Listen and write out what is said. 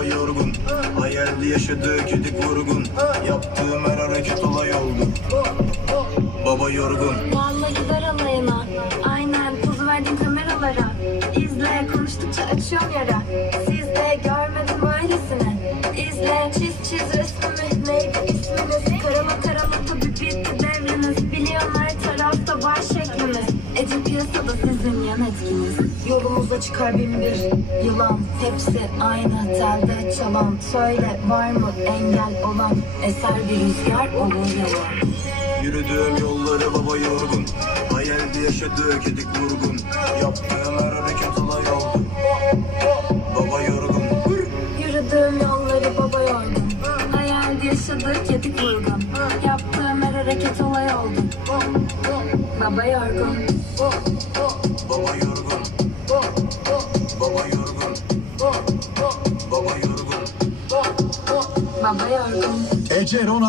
baba yorgun. Hayalde yaşadığı kedik vurgun. Yaptığım her hareket olay oldu. Baba yorgun. Vallahi gider alayına. Aynen poz verdin kameralara. İzle konuştukça açıyorum yara. Sizde görmedim böylesini. İzle çiz resmimi. Neydi isminiz? Karala tabi bitti devriniz. Biliyorum her tarafta var şekliniz. Ece piyasada sizin yan etkiniz. Yolumuza çıkar bin bir yılan. Hepsi aynı telde çalan. Söyle var mı engel olan? Eser bir rüzgar olur yalan. Yürüdüğüm yolları baba yorgun. Hayalde yaşadığı kedik vurgun. Yaptığım her hareket olay oldu. Baba yorgun. Yürüdüğüm yolları baba yorgun. Hayalde yaşadığı kedik vurgun. Yaptığım her hareket olay oldu. Baba yorgun. Baba yorgun. Baba yorgun. Baba yorgun. Baba yorgun. Ece Ronay